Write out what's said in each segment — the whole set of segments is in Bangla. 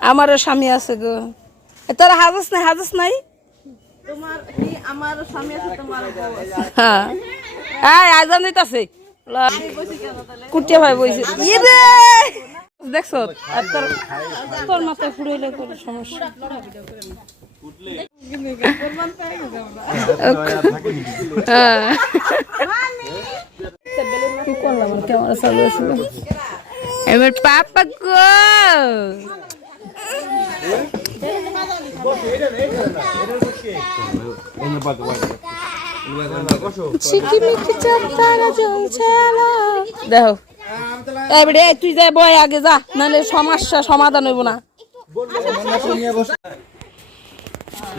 আমারও স্বামী আছে গো। এ, তোর হাজাস নাই হাজাস নাই? তোমার কি আমার স্বামী আছে তোমার হ্যাঁ। এই আজান দিতাছে। কুটিয়া ভাই বইছে। ইরে! দেখছ? আর তোর তোর মাথায় ফুড়াইলে কোনো সমস্যা হ্যাঁ। কি করলাম? ক্যামেরা চালু আছিল এবার পাপা গো! দেখো। এবারে তুই যাই বয় আগে যা নাহলে সমস্যা সমাধান হইব না।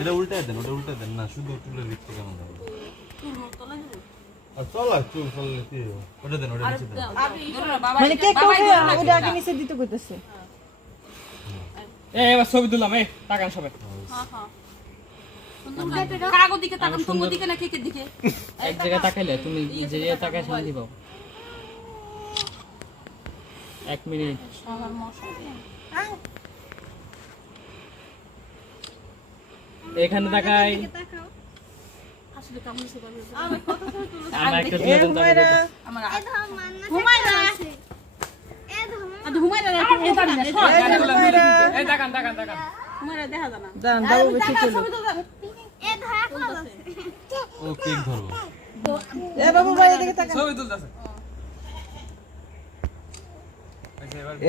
এটা উল্টায় দেন ওটা উল্টায় দেন। শুধু চুলের দিকটা দেন মানে কে কোথায় ওটা আগে নিচে দিতে কইতেছে। এ এবার ছবি তুললাম এ তাকান সবাই। কাগো দিকে তাকাম তোমার দিকে না কেকের দিকে? এক জায়গায় তাকাইলে তুমি যে তাকায় শান্তি পাও। এক মিনিট। এখানে তাকাই। আমরা একটা তুলে দেন আমার হুমায়রা এই না সর। এই তাকান তাকান তাকান দেখা জানা দাঁড়ান দাও বেশি চলো। ও কেক ধরবো। এ বাবু ভাই এদিকে তাকান। ছবি তুলতেছে।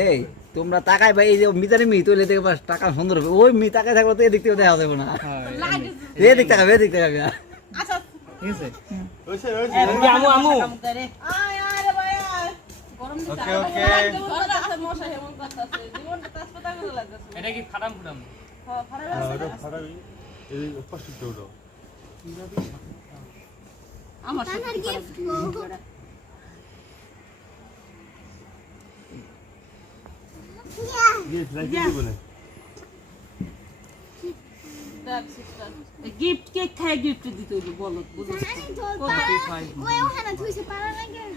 এই তোমরা টাকায় ভাই এই যে মিতারে মি তুলে থেকে বাস টাকা সুন্দর হবে ওই মি টাকায় থাকলে তো এদিক থেকে দেখা যাবে না। এদিক তাকাবে এদিক তাকাবে। ঠিক আছে। ওইসে কি আমু আমু করে ওকে এটা কি ফাটাম ফুটাম? হ্যাঁ, ফাটাবি এই কষ্ট তো আমার গিফট গিফট লাইক বলে। গিফট কেক খায় গিফট দিতে হইব বলো বুঝো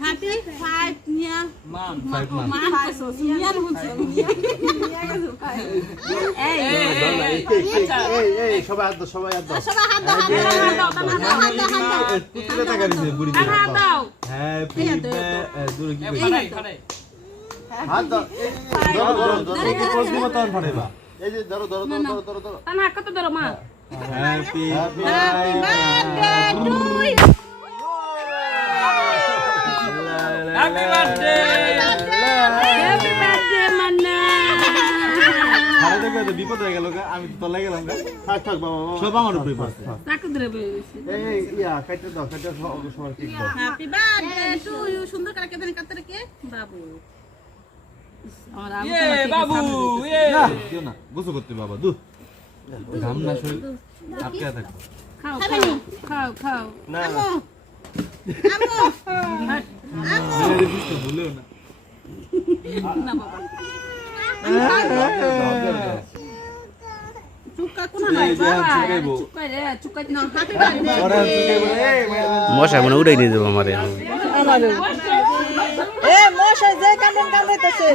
হ্যাপি ফাইভ নিয়া মান মান কইছো নিয়ার বলছো এই এই কেক কেক এই এই সবাই হাত দাও সবাই হাত দাও সবাই হাত দাও হাত দাও হাত দাও দাও দাও বুড়ি হাত হ্যাপি দূরে কি হাত ধরো ধরো ধরো এই যে ধরো ধরো ধরো ধরো ধরো। ধরো তানা কত ধরো মা? Happy happy birthday happy birthday Manna আরে দেখো তো বিপদ হয়ে গেল আমি তো তলায় গেলাম থাক থাক বাবা বাবা। সব আমার উপরে পড়ছে। তাকে ধরে বইছে এই এই ইয়া কাটতে দাও কাটতে সব সবার কেক দাও। হ্যাপি বার্থডে টু ইউ সুন্দর করে কেটে কাটতে রেখে বাবু। বাবু ইয়ে। না দিও না গোসল করতে বাবা দু ঘাম না শরীর আটকে থাকবে খাও খাও খাও খাও। না না। ভুলেও মশা মানে উড়াই নিয়ে যাব আমারে। মশা যে কামড় কামড়াইতেছে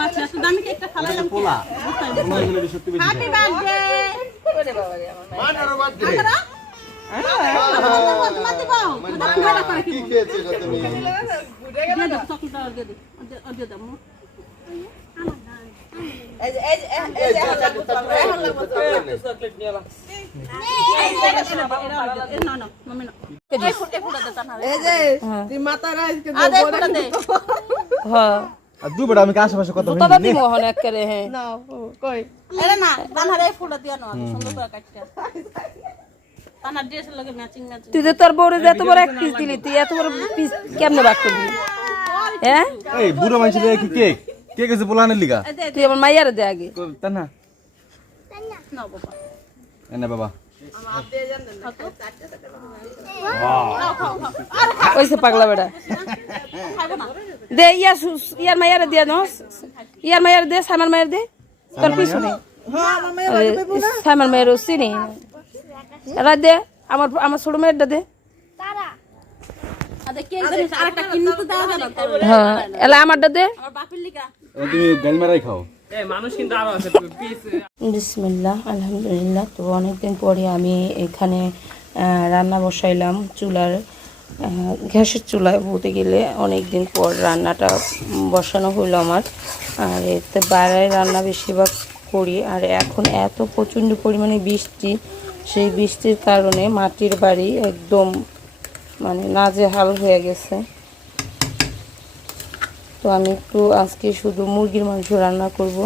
আচ্ছা কি খেয়েছো হ্যাঁ। আমি কার আশেপাশে হ্যাঁ না কই? না দিয়া না সুন্দর করে লগে ম্যাচিং ম্যাচিং তুই যে তোর বউরে যে এত বড় এক পিস দিলি তুই এত বড় পিস কেমনে বাক করবি? হ্যাঁ? এই বুড়ো মানুষের কি কেক কেক আছে পোলানের লিগা তুই আমার মাইয়ারে দে আগে তা না না বাবা এনে বাবা ওইসে পাগলা বেড়া খাব না দে ইয়া সু- ইয়ার মাইয়ারে দিয়ে ন ইয়ার মাইয়ারে দে সাইমার মায়ের দে তোর পিছনে হ্যাঁ মামা সাইমার মায়ের চিনি এরা দে আমার আমার ছোট মেয়েরটা দে আরে কে জানিস আরেকটা কিনতে দেওয়া যাবে না তো। হ্যাঁ এলা আমারটা দে আমার বাপের লিগা তুমি গাল খাও। এই মানুষ কিন্তু আরও আছে পিস বিসমিল্লাহ আলহামদুলিল্লাহ। তো অনেকদিন পরে আমি এখানে রান্না বসাইলাম চুলার গ্যাসের চুলায় বলতে গেলে অনেক দিন পর রান্নাটা বসানো হলো আমার। আর এতে বাইরে রান্না বেশিরভাগ করি। আর এখন এত প্রচণ্ড পরিমাণে বৃষ্টি সেই বৃষ্টির কারণে মাটির বাড়ি একদম মানে নাজেহাল হয়ে গেছে। তো আমি একটু আজকে শুধু মুরগির মাংস রান্না করব।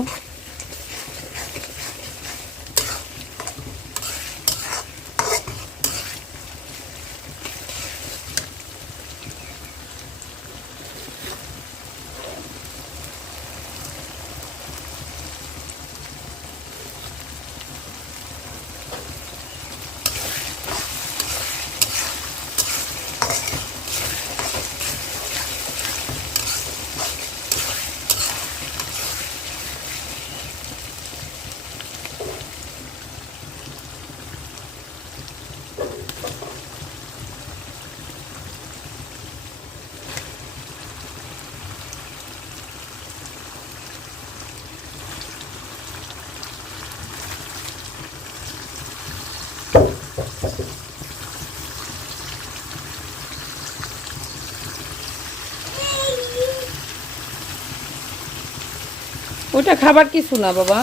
ওটা খাবার কিছু না বাবা?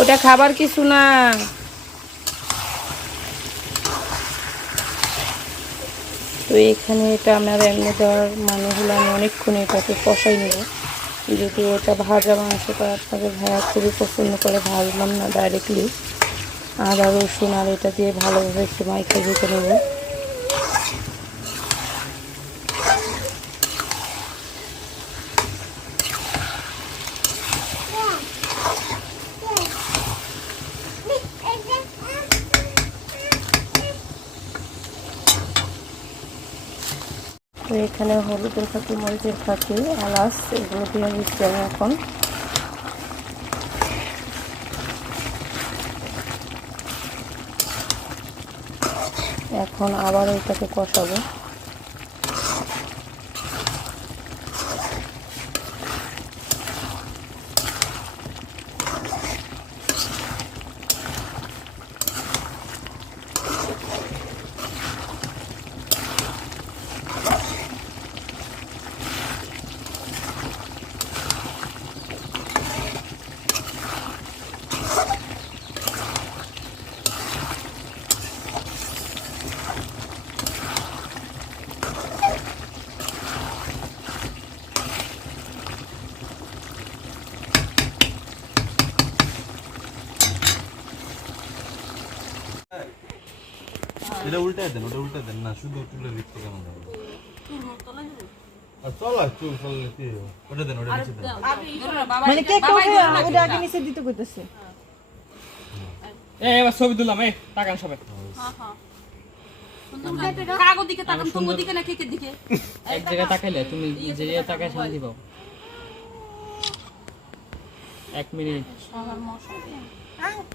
ওটা খাবার কিছু না তো এখানে এটা আমার এমনি দেওয়ার মানে হলো আমি অনেকক্ষণ এটাকে কষাই নেব। যদি ওটা ভাজা মাংসটা আপনাদের ভাইয়া খুবই পছন্দ করে, ভাজলাম না ডাইরেক্টলি আদা রসুন আর এটা দিয়ে ভালোভাবে একটু মাইকে ভেজে নেব তো এখানে হলুদের ফাঁকি মরিচের ফাঁকি এলাচ, এগুলো দিয়ে দিচ্ছি আমি এখন। এখন আবার এটাকে কষাবো। এটা উল্টায় দেন ওটা উল্টায় দেন। না শুধু চুলের দিকটা কেমন হবে। আর চল আর চুল চললে কি ওটা দেন ওটা নিচে দেন। মানে ওটা আগে নিচে দিতে কইতেছে। এই এবার ছবি তুললাম এই তাকান সবাই। দিকে তাকাম তোমার দিকে না কেকের দিকে? এক জায়গায় তাকাইলে তুমি যে যে তাকায় শান্তি পাও এক মিনিট এখানে তাকাই আসলে কামড় সে পারবে আমরা একটা দিয়ে দেন তাকাই আমার হুমায়রা আদি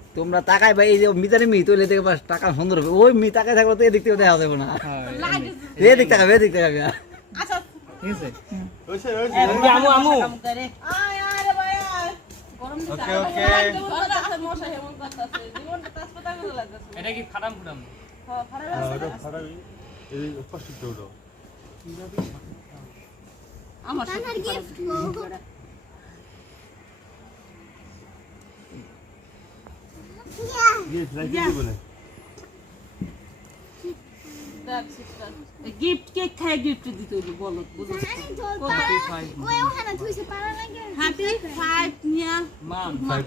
তোমরা তাকাই ভাই এই যে মিতারে মি তুলে থেকে বাস টাকা সুন্দর হবে। ওই মি তাকায় থাকলে তো এদিক থেকে দেখা যাবে না। এদিক তাকাবে এদিক তাকাবে ঠিক আছে আমু ওকে ওকে। এটা কি ফাটাম ফুটাম? হ্যাঁ, আমার ইয়ে কি গিফট কেক খায় গিফট দিতে হইব বলো বুঝো ফাইভ নিয়া মান মান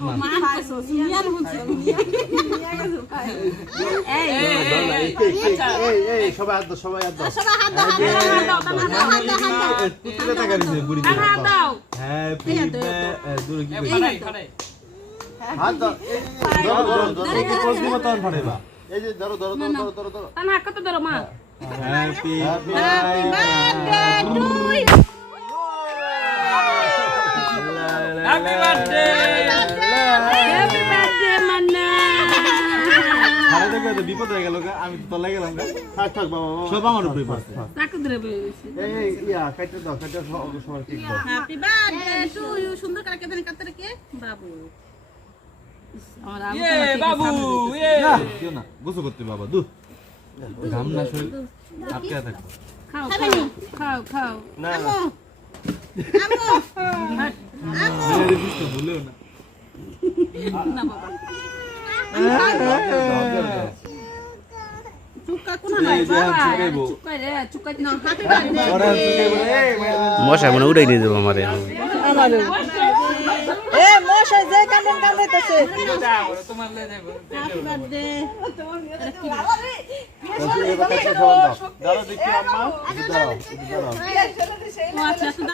নিয়ার হচ্ছে এই এই এই সবাই হাত দাও সবাই হাত দাও সবাই হাত দাও, হাত দাও, হাত দাও, হাত দাও, হাত হাত হাত। হ্যাপি দূরে কি হাত ধরো ধরো ধরো পোজ দিব তখন ফাটাইবা এই যে ধরো ধরো ধরো ধরো ধরো ধরো। তানা কত ধরো মা? Happy. Happy birthday Happy birthday, Manna. আরে দেখো তো বিপদ হয়ে গেল আমি তো তলায় গেলাম থাক থাক বাবা সব আমার উপরে পড়ছে। তাকে ধরে বসে। এই এই ইয়া কাটতে দাও কাটতে সবার ঠিক দাও Happy birthday to you. সুন্দর করে কেটে কাটতে রেখে বাবু আমার আম্মু ইয়ে তো বাবু ইয়ে না করতে বাবা দু ঘাম না শরীর আটকে থাকবে খাও খাও খাও খাও না ভুলেও না মশা মানে উড়াই নিয়ে যাব আমারে মশাই যে কামড় কামড়াইতেছে। দাও। দাও দেখি আম্মা। দাও দাও ও আচ্ছা আচ্ছা